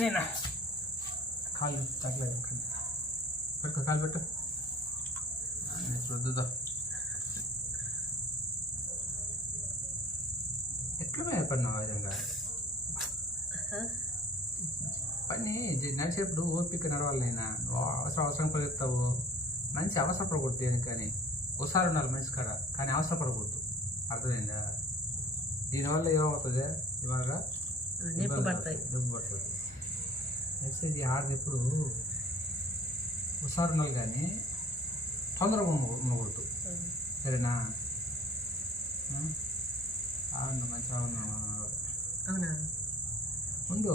నేనా కాలు తగ్గలేదు పెట్టుకో కాలు పెట్టు రుద్దుదా ఎట్లా మీద పడినావు విధంగా పని నడిచేప్పుడు ఓపిక నడవాలి నైనా అవసరం పరిగెత్తావు మంచి అవసరపడకూడదు దేనికి కానీ ఒకసారి ఉండాలి మనిషి కాడ కానీ అవసరపడకూడదు అర్థమైందా దీనివల్ల ఏమవుతుంది ఇవాళ నొప్పి పడుతుంది మెసేజ్ ఆడేప్పుడు ఒకసారి ఉండాలి కానీ తొందరగా ఉండకూడదు సరేనా మంచిగా అవునా ఉండు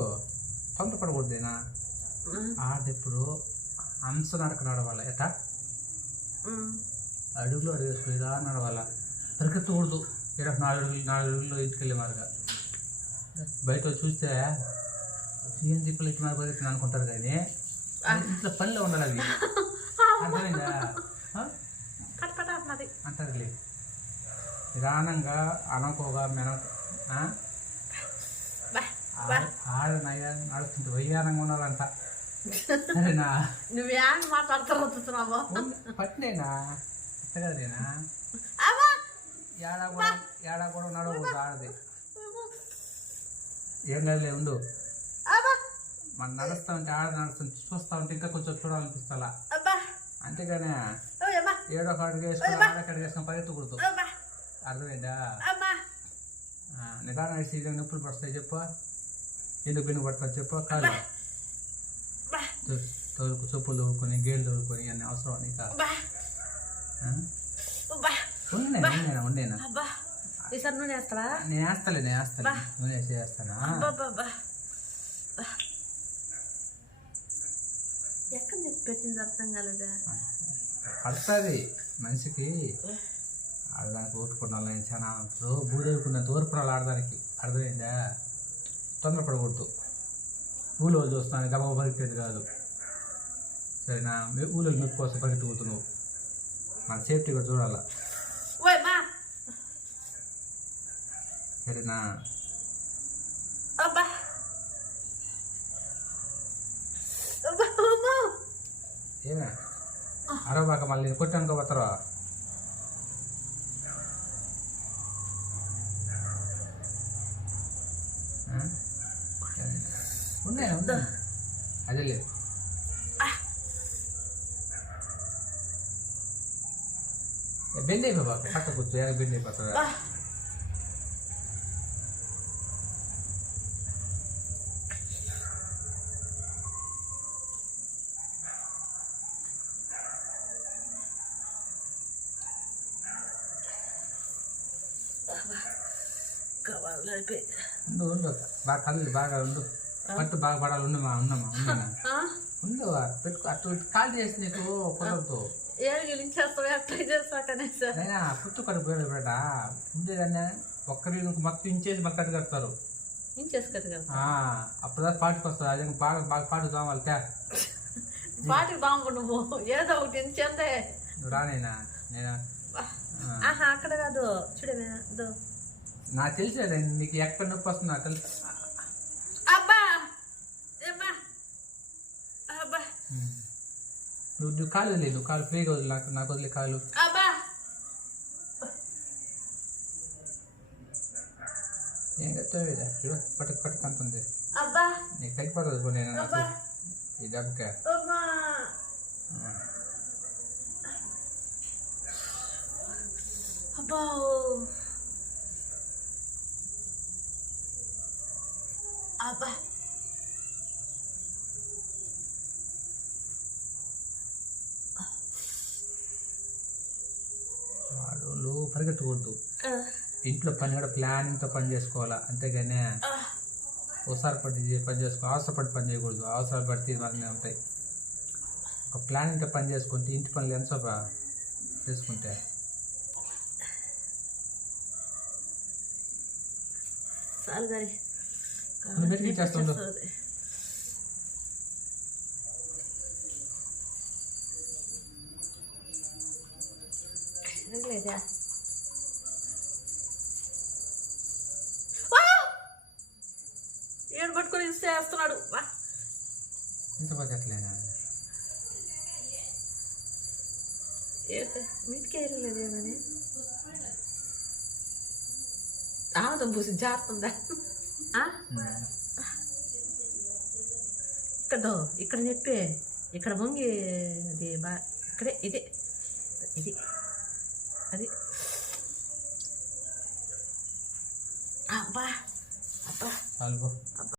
తొందరపడకూడదేనా ఆడేప్పుడు అంశ నడక నడవాలి ఎట్టా అడుగులో అడుగు వేసుకుని ఇలా నడవాలా పరిగెత్తకూడదు 4 అడుగుల్లో ఇంటికి వెళ్ళే మారుగా బయట చూస్తే ఏం తిప్పలు ఇట్లా పరిగెత్తుని అనుకుంటారు కానీ ఇంట్లో పనిలో ఉండాలి అవి అర్థమైందా అంటారులే నిదానంగా అనుకోగా ఆడ నడుస్తుంటే వయ్యానంగా ఉండాలంట సరేనా నువ్వేం మాట్లాడుతున్నావా పట్టినేనా అత్తగదేనా ఏడా కూడా నడవకూడదు ఆడది ఏం కదలే ఉండు మనం నడుస్తా ఉంటే ఆడ నడుస్తుంది చూస్తా ఉంటే ఇంకా కొంచెం చూడాలనిపిస్తా అంతేగానే ఏడో అడుగు వేసుకుని ఆడకడుగు వేసుకుని పరిగెత్తకూడదు అర్థమైందా నిదానం వేసి నొప్పులు పడతాయి చెప్పు ఎందుకు బిన్ను పడతారు చెప్పు కాదు చెప్పులు తోలుకొని గేళ్ళు తోలుకొని అన్ని అవసరం నీకు ఉండేనా నేను వేస్తాలే నూనె వేసి వేస్తానా ఎక్కడ పెట్టింది అర్థం కాలేదా పడుతుంది మనిషికి ఆడదానికి ఓర్పుకున్నాను చాలా భూదేవికున్నంత ఓర్పురాలు ఆడదానికి అర్థమైందా తొందరపడకూడదు ఊళ్ళో చూస్తున్నాను గమ్మ పరిగెత్తేది కాదు సరేనా ఊళ్ళో మెప్పు కోసం పరిగెత్తుకుతున్నావు మన సేఫ్టీ కూడా చూడాలా సరేనా ఏమే అరవబాక మళ్ళీ కొట్టానుకో పోతారా ఉన్నాయి అదే లేదు బెండ్ అయిపోయి పక్క కూర్చో బెండ్ అయిపోతుందా ఉండు బాగా కళ్ళు బాగా ఉండు పట్టు బాగా పడాలి ఉండమా ఉండు పెట్టుకో అటు కాల్ చేసి నీకు కుదరదు అయినా పుట్టు కడుపు బేట ఉండేదాన్ని ఒక్కరి మొత్తం ఇంచేసి మళ్ళీ కట్టు కడతారు అప్పుడు దాకా పాటికి వస్తుంది అదే బాగా బాగా పాటు దోమాలి పాటికి బాగు నువ్వు ఏదో ఒకటి ఇంచేందే నువ్వు రానైనా నేను అక్కడ కాదు చూడమే నాకు తెలిసేది నీకు ఎక్కడ నొప్పి వస్తుంది నాకు తెలుసు నువ్వు కాలు వదిలేదు నువ్వు కాలు ఫ్రీగా వదిలే నాకు వదిలే కాలు ఏం చెప్తావు చూడ పట్టుకు అంటుంది నీకు తగ్గిపోతుంది కొన్ని ఈ దెబ్బకే వాడు పరిగెత్తకూడదు ఇంట్లో పని కూడా ప్లానింగ్తో పని చేసుకోవాలా అంతేగానే ఒకసారి పని చేసుకో అవసరపడి పని చేయకూడదు అవసరాలు పడితే ఇవన్నీ ఉంటాయి ఒక ప్లానింగ్తో పని చేసుకుంటే ఇంటి పనులు ఎంత చేసుకుంటే చేస్తుండు ఏడు పట్టుకొని ఇస్తే వేస్తున్నాడు ఇంత పచ్చట్లేనా మీటికి వేయలేదు ఏమని ఆముదం పూసి జారుతుందా ఇక్కడ చెప్పే ఇక్కడ వంగి అది ఇక్కడే ఇది అది అబ్బా చాలు